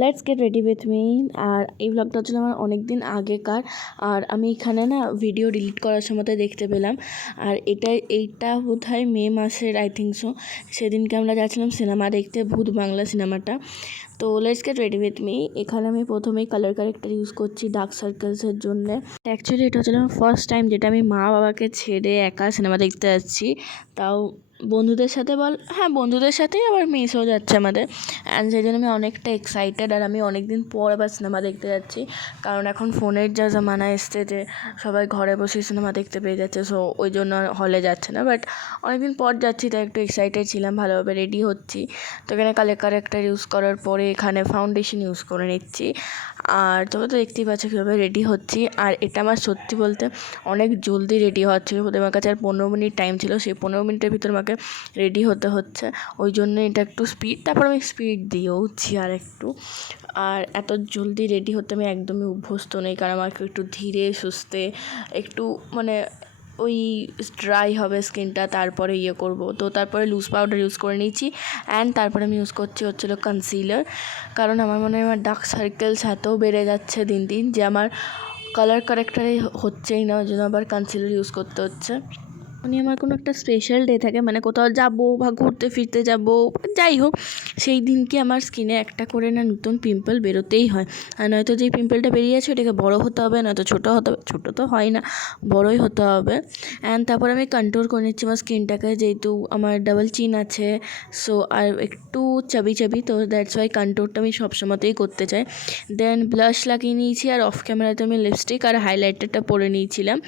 Let's get ready with me. আর এই ব্লগটা হচ্ছিল আমার অনেক দিন আগেকার, আর আমি এখানে না ভিডিও ডিলিট করার সময় দেখতে পেলাম। আর এইটা বোধহয় মে মাসের আই থিঙ্ক সো, সেদিনকে আমরা যাচ্ছিলাম সিনেমা দেখতে, ভূত বাংলা সিনেমাটা। তো let's get ready with me. এখানে আমি প্রথমেই কালার কারেক্টার ইউজ করছি ডার্ক সার্কেলসের জন্যে। অ্যাকচুয়ালি এটা হচ্ছিল আমার ফার্স্ট টাইম যেটা আমি মা বাবাকে ছেড়ে একা সিনেমা দেখতে যাচ্ছি, তাও বন্ধুদের সাথে বন্ধুদের সাথেই আবার মিসও যাচ্ছে আমাদের। অ্যান্ড সেই জন্য আমি অনেকটা এক্সাইটেড, আর আমি অনেক দিন পর আবার সিনেমা দেখতে যাচ্ছি, কারণ এখন ফোনের যা জামানা এসছে যে সবাই ঘরে বসে সিনেমা দেখতে পেয়ে যাচ্ছে, সো ওই জন্য হলে যাচ্ছে না। বাট অনেকদিন পর যাচ্ছি, তাই একটু এক্সাইটেড ছিলাম, ভালোভাবে রেডি হচ্ছি। তো এখানে কালার কারেক্টার ইউজ করার পরে এখানে ফাউন্ডেশন ইউজ করে নিচ্ছি। আর তোমরা তো দেখতেই পাচ্ছ কীভাবে রেডি হচ্ছি। আর এটা আমার সত্যি বলতে অনেক জলদি রেডি হওয়া ছিল, আমার কাছে আর 15 মিনিট টাইম ছিল, সেই 15 মিনিটের ভিতর আমাকে রেডি হতে হচ্ছে, ওই জন্য এটা একটু স্পিড। তারপর আমি স্পিড দিয়েওছি আর একটু। আর এত জলদি রেডি হতে আমি একদমই অভ্যস্ত নই, কারণ আমাকে একটু ধীরে সুস্থে একটু ওই ড্রাই হবে স্কিনটা, তারপরে করব। তো তারপরে লুজ পাউডার ইউজ করে নিয়েছি, অ্যান্ড তারপরে আমি ইউজ করছি হচ্ছিলো কনসিলার, কারণ আমার মনে হয় আমার ডার্ক সার্কেলস এতও বেড়ে যাচ্ছে দিন দিন যে আমার কালার কারেক্টারে হচ্ছেই না, ওই জন্য আবার কনসিলার ইউজ করতে হচ্ছে। আমার কোনো একটা স্পেশাল ডে থাকে, কোথাও যাবো বা ঘুরতে ফিরতে যাবো, যাই হোক, সেই দিনকে আমার স্কিনে একটা করে না নতুন পিম্পল বেরোতেই হয়। আর নয়তো যেই পিম্পলটা বেরিয়েছে ওটাকে বড়ো হতে হবে, নয়তো ছোটো হতে হবে। ছোটো তো হয় না, বড়োই হতে হবে। অ্যান্ড তারপর আমি কন্ট্রোল করে নিচ্ছি আমার স্কিনটাকে, যেহেতু আমার ডাবল চিন আছে, সো আর একটু চাবি চাবি, তো দ্যাটস ওয়াই কন্ট্রোলটা আমি সবসময়তেই করতে চাই। দেন ব্লাশ লাগিয়ে নিয়েছি, আর অফ ক্যামেরাতে আমি লিপস্টিক আর হাইলাইটারটা পরে নিয়েছিলাম,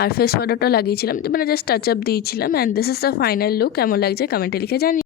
আর ফেস পাউডারটা লাগিয়েছিলাম, জাস্ট টাচ আপ দিয়েছিলাম। And this is the final look. কেমন লাগছে কমেন্টে লিখে জানি।